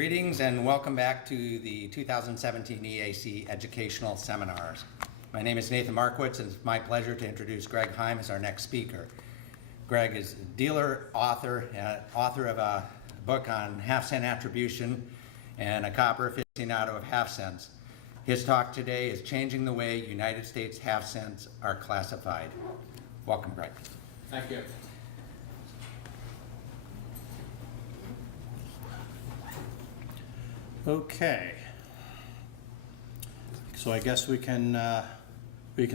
Greetings and welcome back to the 2017 EAC Educational Seminars. My name is Nathan Markowitz and it's my pleasure to introduce Greg Heim as our next speaker. Greg is a dealer, author of a book on half-cent attribution and a copper aficionado of half cents. His talk today is Changing the Way United States Half Cents Are Classified. Welcome, Greg. Thank you. Okay, so I guess we can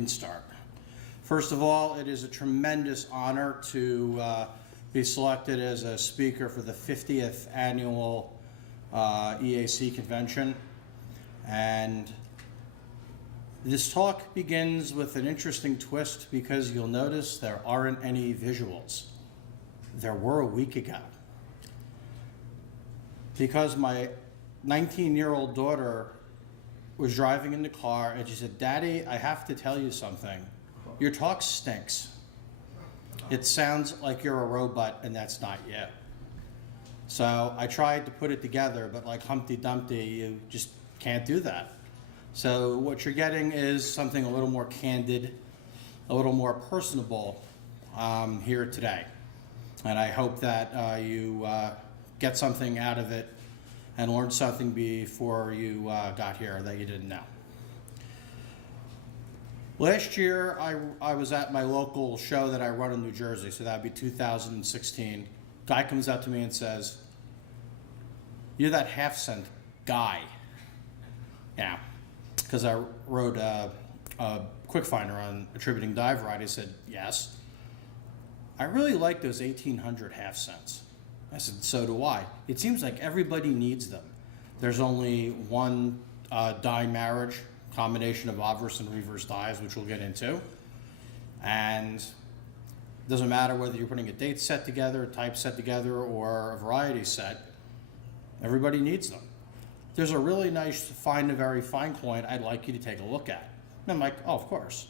start. First of all, it is a tremendous honor to be selected as a speaker for the 50th annual EAC Convention, and this talk begins with an interesting twist because you'll notice there aren't any visuals. There were a week ago. Because my 19-year-old daughter was driving in the car and she said, "Daddy, I have to tell you something. Your talk stinks. It sounds like you're a robot and that's not you." So I tried to put it together, but like Humpty Dumpty, you just can't do that. So what you're getting is something a little more candid, a little more personable here today. And I hope that you get something out of it and learned something before you got here that you didn't know. Last year, I was at my local show that I run in New Jersey, so that would be 2016. Guy comes up to me and says, "You're that half-cent guy." Yeah, because I wrote a quick finder on attributing die variety. I said, "Yes. I really like those 1800 half cents." I said, "So do I. It seems like everybody needs them. There's only one die marriage, combination of obverse and reverse dies, which we'll get into. And it doesn't matter whether you're putting a date set together, a type set together, or a variety set. Everybody needs them. There's a really nice fine to very fine coin I'd like you to take a look at." And I'm like, "Oh, of course."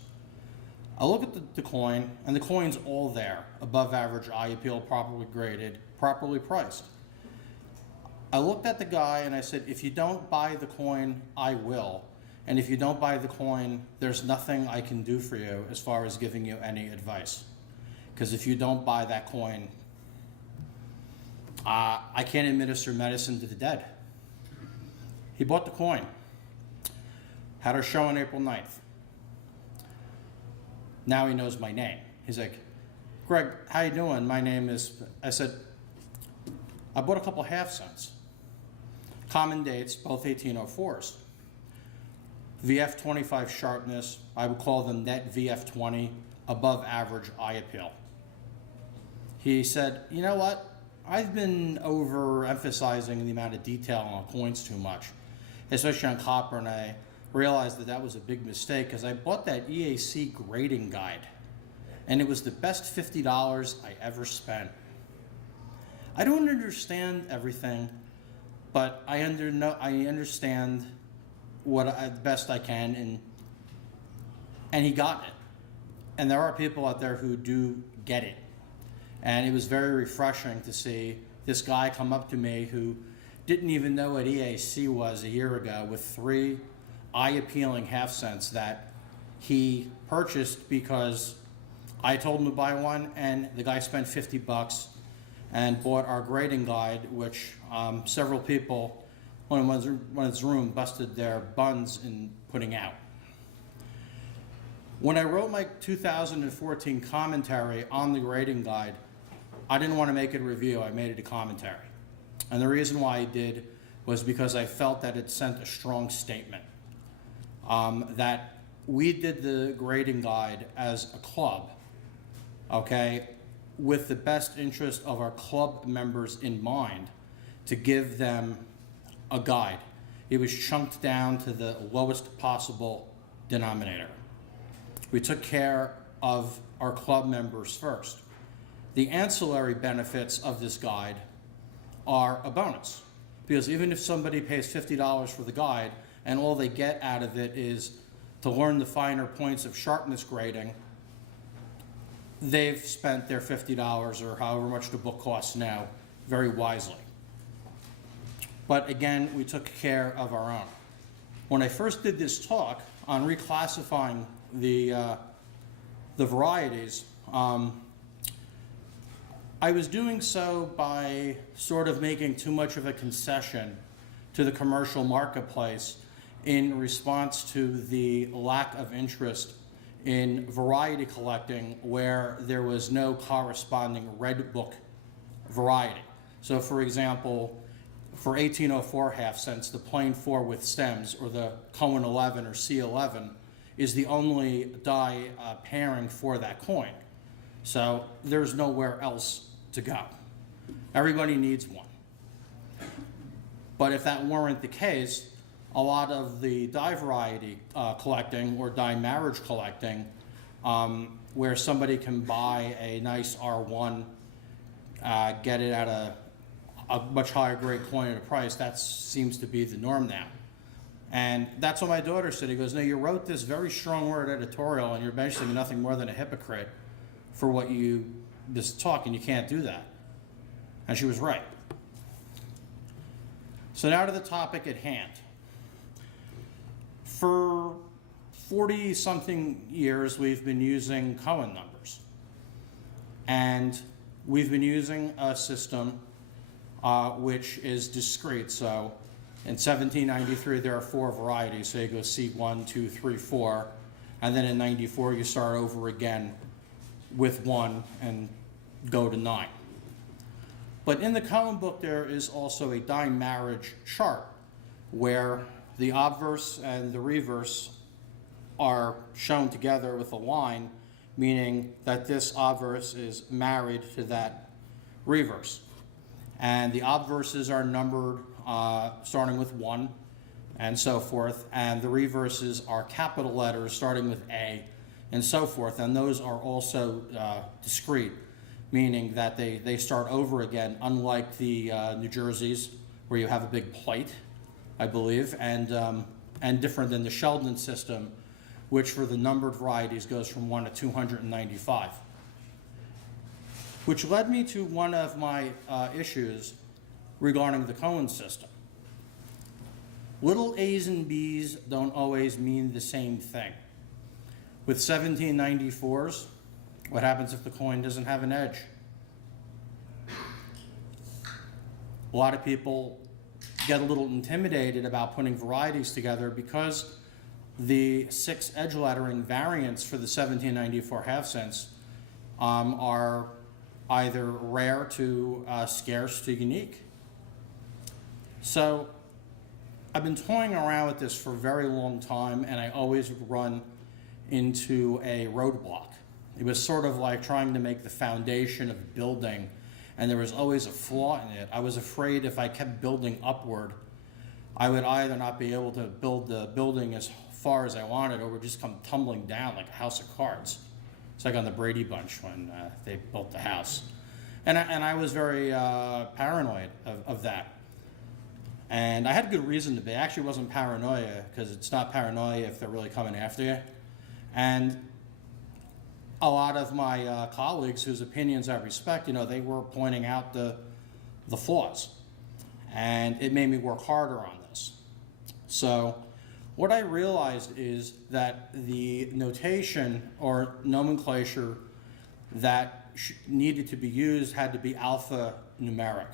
I look at the coin, and the coin's all there. Above average eye appeal, properly graded, properly priced. I looked at the guy and I said, "If you don't buy the coin, I will. And if you don't buy the coin, there's nothing I can do for you as far as giving you any advice. Because if you don't buy that coin, I can't administer medicine to the dead." He bought the coin. Had our show on April 9th. Now he knows my name. He's like, "Greg, how you doing? My name is..." I said, "I bought a couple half cents. Common dates, both 1804s. VF25 sharpness, I would call them net VF20, above average eye appeal." He said, "You know what? I've been overemphasizing the amount of detail on coins too much, especially on copper, and I realized that that was a big mistake because I bought that EAC grading guide and it was the best $50 I ever spent. I don't understand everything, but I understand what the best I can," and he got it. And there are people out there who do get it. And it was very refreshing to see this guy come up to me who didn't even know what EAC was a year ago with 3 eye-appealing half cents that he purchased because I told him to buy one, and the guy spent $50 and bought our grading guide, which several people, when in his room, busted their buns in putting out. When I wrote my 2014 commentary on the grading guide, I didn't want to make it a review, I made it a commentary. And the reason why I did was because I felt that it sent a strong statement. That we did the grading guide as a club, okay, with the best interest of our club members in mind, to give them a guide. It was chunked down to the lowest possible denominator. We took care of our club members first. The ancillary benefits of this guide are a bonus, because even if somebody pays $50 for the guide and all they get out of it is to learn the finer points of sharpness grading, they've spent their $50 or however much the book costs now very wisely. But again, we took care of our own. When I first did this talk on reclassifying the varieties, I was doing so by sort of making too much of a concession to the commercial marketplace in response to the lack of interest in variety collecting where there was no corresponding red book variety. So for example, for 1804 half cents, the plain 4 with stems, or the Cohen 11 or C11, is the only die pairing for that coin. So there's nowhere else to go. Everybody needs one. But if that weren't the case, a lot of the die variety collecting or die marriage collecting, where somebody can buy a nice R1, get it at a much higher grade coin at a price, that seems to be the norm now. And that's what my daughter said. He goes, no, you wrote this very strong word editorial and you're basically nothing more than a hypocrite for what this talk, and you can't do that. And she was right. So now to the topic at hand. For 40-something years, we've been using Cohen numbers. And we've been using a system which is discrete. So in 1793, there are 4 varieties. So you go C1, 2, 3, 4. And then in 94, you start over again with 1 and go to 9. But in the Cohen book, there is also a die marriage chart where the obverse and the reverse are shown together with a line, meaning that this obverse is married to that reverse. And the obverses are numbered starting with 1 and so forth, and the reverses are capital letters starting with A and so forth, and those are also discrete, meaning that they start over again, unlike the New Jerseys, where you have a big plate, I believe, and different than the Sheldon system, which for the numbered varieties goes from 1 to 295. Which led me to one of my issues regarding the Cohen system. Little A's and B's don't always mean the same thing. With 1794s, what happens if the coin doesn't have an edge? A lot of people get a little intimidated about putting varieties together because the 6 edge lettering variants for the 1794 half cents are either rare to scarce to unique. So I've been toying around with this for a very long time, and I always run into a roadblock. It was sort of like trying to make the foundation of a building, and there was always a flaw in it. I was afraid if I kept building upward, I would either not be able to build the building as far as I wanted, or would just come tumbling down like a house of cards. It's like on the Brady Bunch when they built the house. And I was very paranoid of that. And I had good reason to be. I actually wasn't paranoia, because it's not paranoia if they're really coming after you. And a lot of my colleagues whose opinions I respect, they were pointing out the flaws. And it made me work harder on this. So what I realized is that the notation or nomenclature that needed to be used had to be alphanumeric.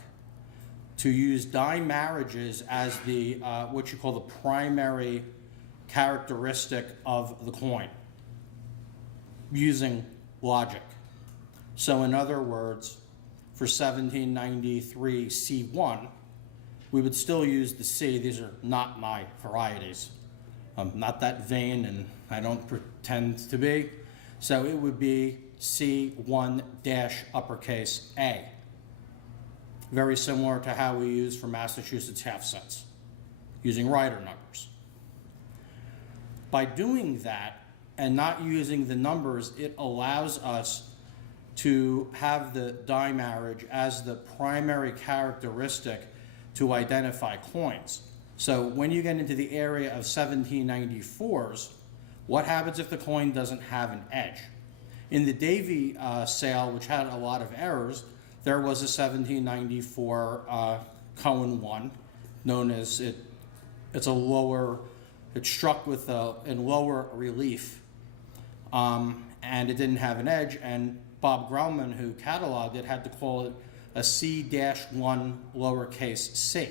To use die marriages as the what you call the primary characteristic of the coin, using logic. So in other words, for 1793 C1, we would still use the C. These are not my varieties. I'm not that vain, and I don't pretend to be. So it would be C1 dash uppercase A. Very similar to how we use for Massachusetts half cents, using rider numbers. By doing that and not using the numbers, it allows us to have the die marriage as the primary characteristic to identify coins. So when you get into the area of 1794s, what happens if the coin doesn't have an edge? In the Davy sale, which had a lot of errors, there was a 1794 Cohen 1 known as it's a lower, it's struck with in lower relief, and it didn't have an edge, and Bob Grellman, who cataloged it, had to call it a C-1 lowercase c.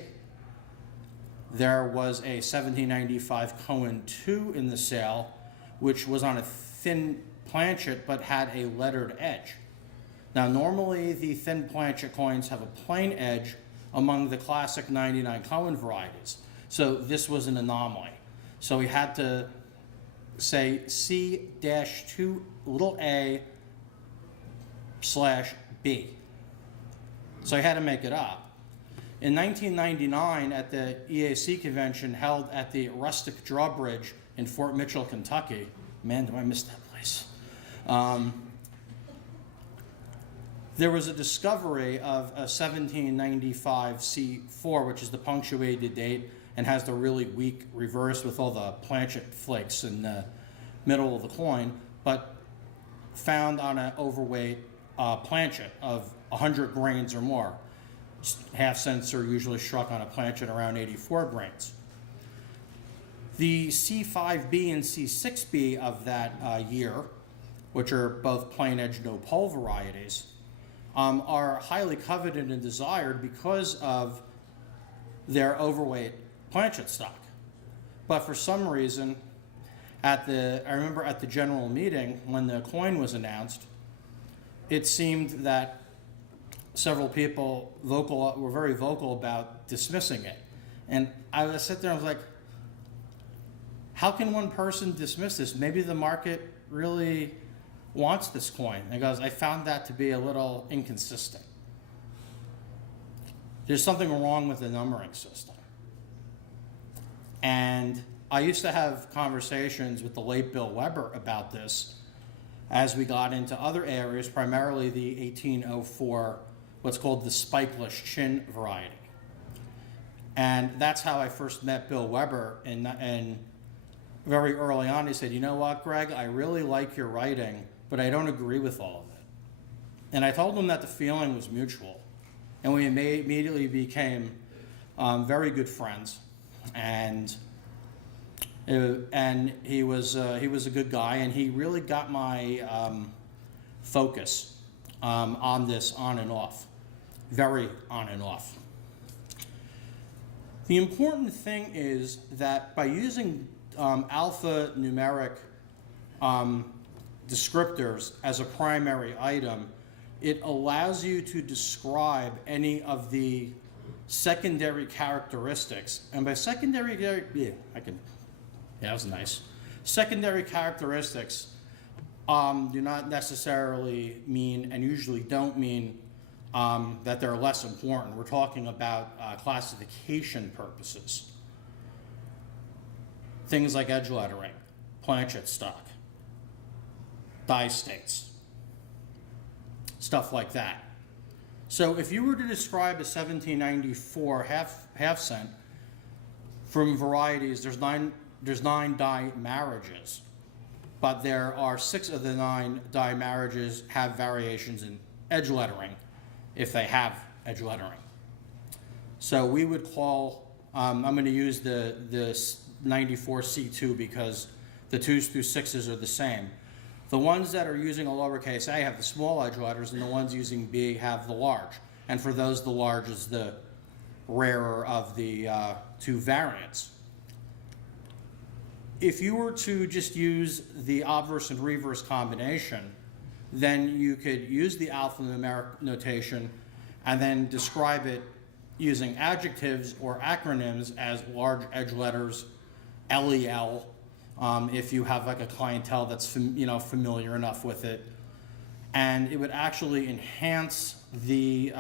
There was a 1795 Cohen II in the sale, which was on a thin planchet but had a lettered edge. Now, normally the thin planchet coins have a plain edge among the classic 99 Cohen varieties. So this was an anomaly. So we had to say C-2 little a /B. So I had to make it up. In 1999, at the EAC Convention held at the Rustic Drawbridge in Fort Mitchell, Kentucky, man, do I miss that place. There was a discovery of a 1795 C4, which is the punctuated date and has the really weak reverse with all the planchet flakes in the middle of the coin, but found on an overweight planchet of 100 grains or more. Half cents are usually struck on a planchet around 84 grains. The C5B and C6B of that year, which are both plain edge no pole varieties, are highly coveted and desired because of their overweight planchet stock. But for some reason, I remember at the general meeting when the coin was announced, it seemed that several people were very vocal about dismissing it. And I would sit there and I was like, how can one person dismiss this? Maybe the market really wants this coin. And he goes, I found that to be a little inconsistent. There's something wrong with the numbering system. And I used to have conversations with the late Bill Weber about this as we got into other areas, primarily the 1804, what's called the spikeless chin variety. And that's how I first met Bill Weber. And very early on, he said, you know what, Greg, I really like your writing, but I don't agree with all of it. And I told him that the feeling was mutual. And we immediately became very good friends. And he was a good guy, and he really got my focus on this on and off, very on and off. The important thing is that by using alphanumeric descriptors as a primary item, it allows you to describe any of the secondary characteristics. And by secondary, that was nice. Secondary characteristics do not necessarily mean, and usually don't mean, that they're less important. We're talking about classification purposes. Things like edge lettering, planchet stock, die states, stuff like that. So if you were to describe a 1794 half cent from varieties, there's nine die marriages, but there are 6 of the 9 die marriages have variations in edge lettering, if they have edge lettering. So we would call, I'm going to use the 94C2 because the 2s through 6s are the same. The ones that are using a lowercase a have the small edge letters, and the ones using B have the large. And for those, the large is the rarer of the 2 variants. If you were to just use the obverse and reverse combination, then you could use the alphanumeric notation and then describe it using adjectives or acronyms as large edge letters, LEL, if you have like a clientele that's familiar enough with it. And it would actually enhance the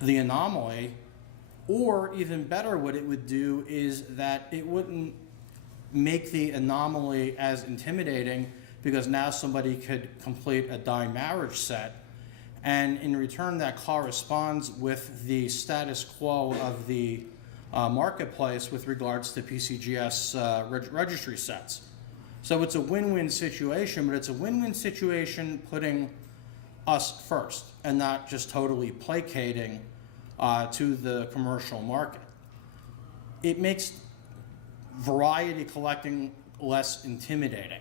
anomaly, or even better, what it would do is that it wouldn't make the anomaly as intimidating, because now somebody could complete a die marriage set, and in return that corresponds with the status quo of the marketplace with regards to PCGS registry sets. So it's a win-win situation, but it's a win-win situation putting us first and not just totally placating to the commercial market. It makes variety collecting less intimidating.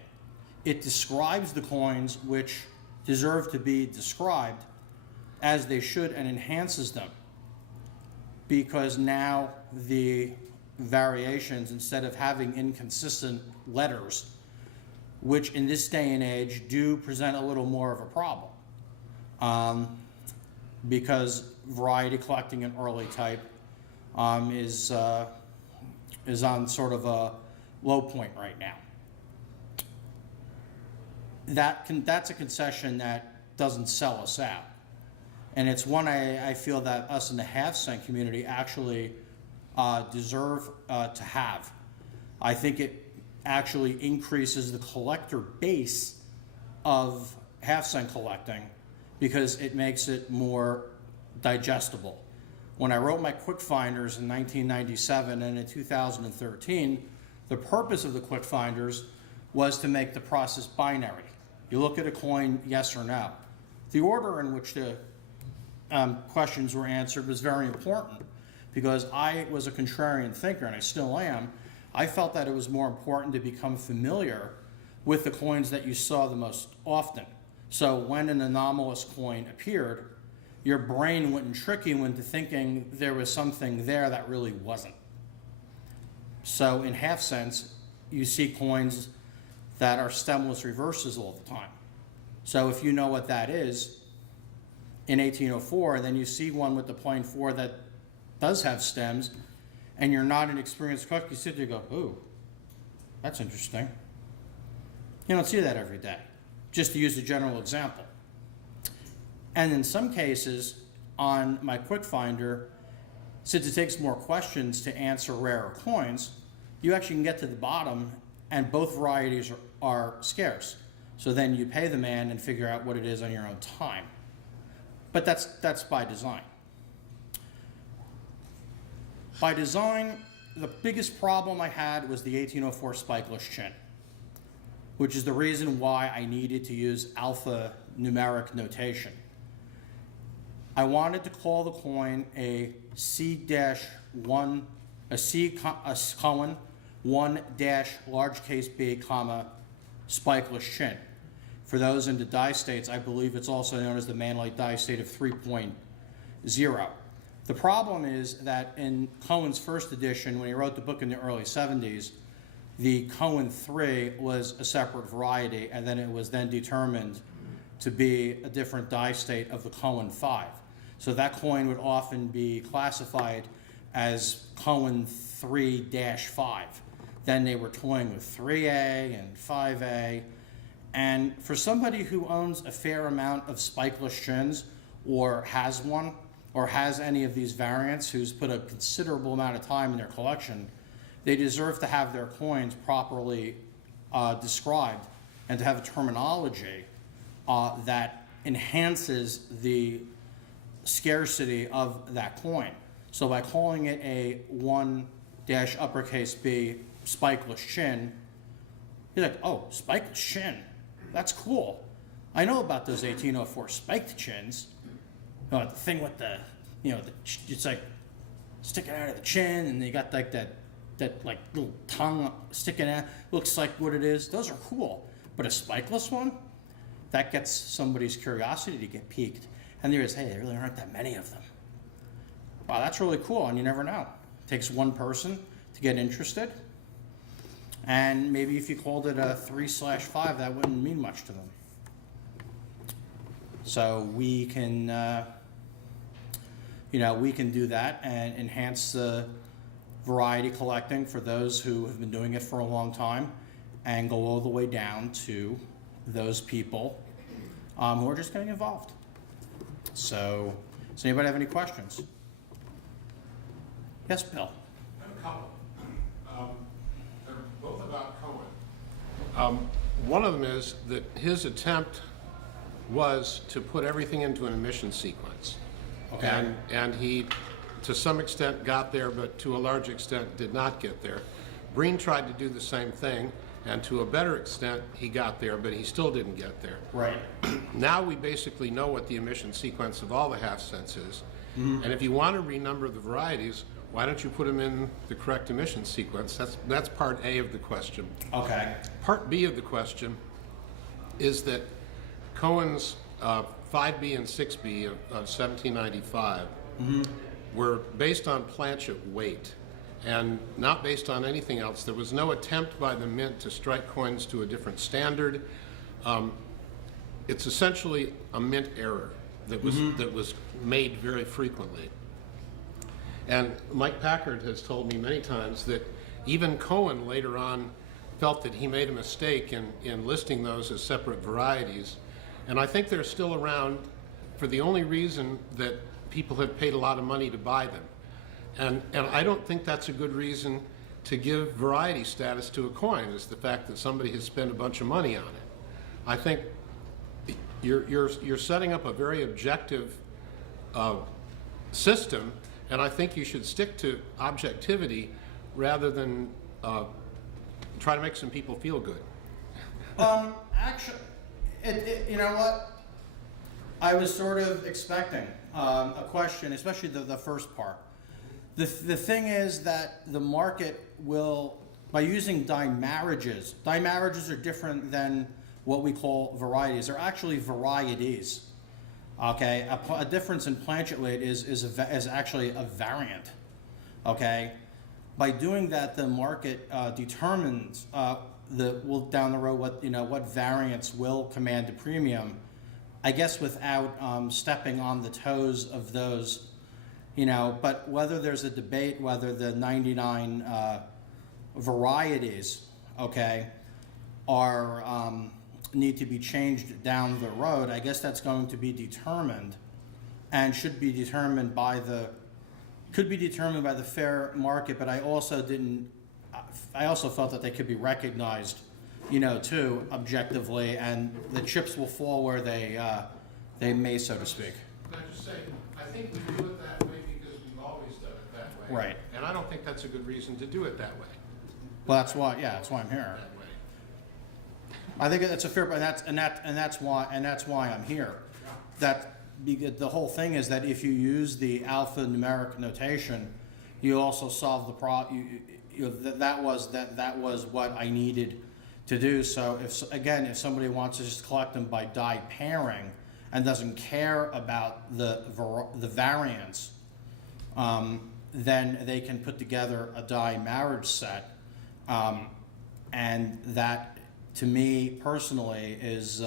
It describes the coins which deserve to be described as they should and enhances them, because now the variations, instead of having inconsistent letters, which in this day and age do present a little more of a problem, because variety collecting in early type is on sort of a low point right now. That's a concession that doesn't sell us out. And it's one I feel that us in the half-cent community actually deserve to have. I think it actually increases the collector base of half-cent collecting because it makes it more digestible. When I wrote my quick finders in 1997 and in 2013, the purpose of the quick finders was to make the process binary. You look at a coin, yes or no. The order in which the questions were answered was very important because I was a contrarian thinker, and I still am. I felt that it was more important to become familiar with the coins that you saw the most often. So when an anomalous coin appeared, your brain wouldn't trick you into thinking there was something there that really wasn't. So in half cents, you see coins that are stemless reverses all the time. So if you know what that is, in 1804, then you see one with the plain 4 that does have stems, and you're not an experienced collector, you sit there and go, ooh, that's interesting. You don't see that every day, just to use a general example. And in some cases, on my quick finder, since it takes more questions to answer rarer coins, you actually can get to the bottom, and both varieties are scarce. So then you pay the man and figure out what it is on your own time. But that's by design. By design, the biggest problem I had was the 1804 spikeless chin, which is the reason why I needed to use alphanumeric notation. I wanted to call the coin a C-1, a Cohen 1 dash large case B, comma, spikeless chin. For those into die states, I believe it's also known as the Manlite die state of 3.0. The problem is that in Cohen's first edition, when he wrote the book in the early 70s, the Cohen 3 was a separate variety, and then it was then determined to be a different die state of the Cohen 5. So that coin would often be classified as Cohen 3-5. Then they were toying with 3A and 5A. And for somebody who owns a fair amount of spikeless chins, or has one, or has any of these variants, who's put a considerable amount of time in their collection, they deserve to have their coins properly described and to have a terminology that enhances the scarcity of that coin. So by calling it a 1 dash uppercase B spikeless chin, you're like, oh, spikeless chin, that's cool. I know about those 1804 spiked chins. You know, the thing with the, it's like sticking out of the chin, and you got like that like little tongue sticking out, looks like what it is. Those are cool. But a spikeless one, that gets somebody's curiosity to get piqued. And there is, hey, there really aren't that many of them. Wow, that's really cool, and you never know. It takes one person to get interested. And maybe if you called it a 3/5, that wouldn't mean much to them. So we can, we can do that and enhance the variety collecting for those who have been doing it for a long time, and go all the way down to those people who are just getting involved. So, does anybody have any questions? Yes, Bill. I have a couple. They're both about Cohen. One of them is that his attempt was to put everything into an emission sequence. Okay. And he, to some extent, got there, but to a large extent did not get there. Breen tried to do the same thing, and to a better extent, he got there, but he still didn't get there. Right. Now we basically know what the emission sequence of all the half cents is, And if you want to renumber the varieties, why don't you put them in the correct emission sequence? That's part A of the question. Okay. Part B of the question is that Cohen's 5B and 6B of 1795 were based on planchet weight and not based on anything else. There was no attempt by the mint to strike coins to a different standard. It's essentially a mint error that was made very frequently. And Mike Packard has told me many times that even Cohen later on felt that he made a mistake in listing those as separate varieties. And I think they're still around for the only reason that people have paid a lot of money to buy them. And I don't think that's a good reason to give variety status to a coin, is the fact that somebody has spent a bunch of money on it. I think you're setting up a very objective system, and I think you should stick to objectivity rather than try to make some people feel good. Actually, you know what? I was sort of expecting a question, especially the first part. The thing is that the market will, by using die marriages are different than what we call varieties. They're actually varieties. Okay, a difference in planchet weight is actually a variant. Okay, by doing that, the market determines down the road what variants will command a premium. I guess without stepping on the toes of those, But whether there's a debate whether the 99 varieties, okay, are need to be changed down the road, I guess that's going to be determined, and should be determined by could be determined by the fair market. But I also felt that they could be recognized, too, objectively, and the chips will fall where they may, so to speak. Can I just say, I think we do it that way because we've always done it that way. Right. And I don't think that's a good reason to do it that way. Well, that's why I'm here. That way. I think it's a fair, and that's why I'm here. The whole thing is that if you use the alphanumeric notation, you also solve the problem. That was what I needed to do. So if somebody wants to just collect them by die pairing and doesn't care about the variance, then they can put together a die marriage set, and that, to me personally, is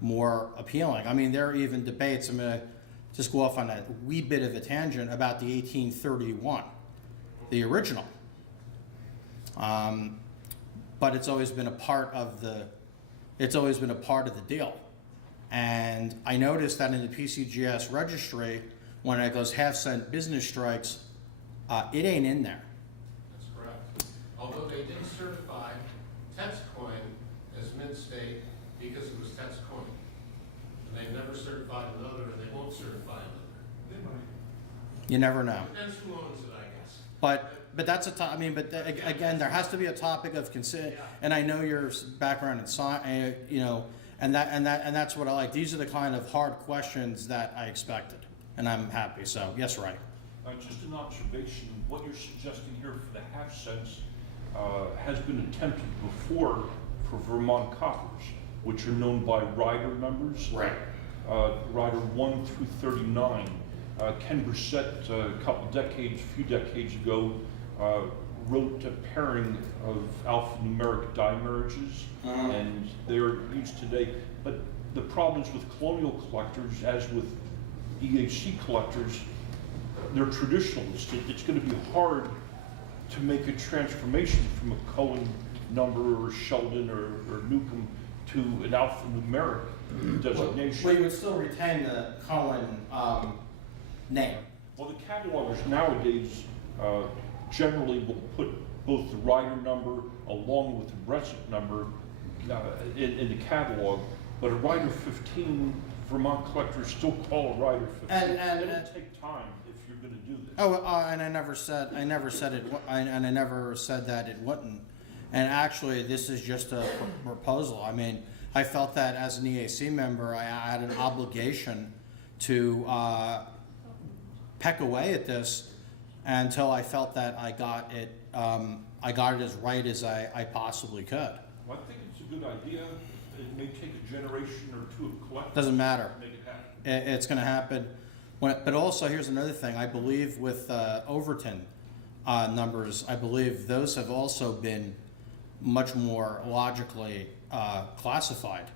more appealing. I mean, there are even debates. I'm going to just go off on a wee bit of a tangent about the 1831, the original. But it's always been a part of the deal. And I noticed that in the PCGS registry, when it goes half-cent business strikes, it ain't in there. That's correct. Although they did certify Tet's coin as mint state because it was Tet's coin. And they've never certified another, and they won't certify another. You never know. Depends who owns it, I guess. But that's again, there has to be a topic of consider. And I know your background in science, and that's what I like. These are the kind of hard questions that I expected, and I'm happy. So yes, right. Just an observation. What you're suggesting here for the half cents has been attempted before for Vermont coppers, which are known by rider numbers. Right. Rider 1 through 39. Ken Brissett, a few decades ago, wrote a pairing of alphanumeric die marriages, and they're used today. But the problems with colonial collectors, as with EAC collectors, they're traditionalists. It's going to be hard to make a transformation from a Cohen number or Sheldon or Newcomb to an alphanumeric designation. Well, you would still retain the Cohen name. Well, the catalogers nowadays generally will put both the rider number along with the Bressett number in the catalog, but a rider 15, Vermont collectors still call a rider 15. And it'll take time if you're going to do this. And I never said it, and I never said that it wouldn't. And actually, this is just a proposal. I mean, I felt that as an EAC member, I had an obligation to peck away at this until I felt that I got it as right as I possibly could. Well, I think it's a good idea. It may take a generation or two of collecting. Doesn't matter. to make it happen. It's going to happen. But also, here's another thing. I believe with Overton numbers, I believe those have also been much more logically classified.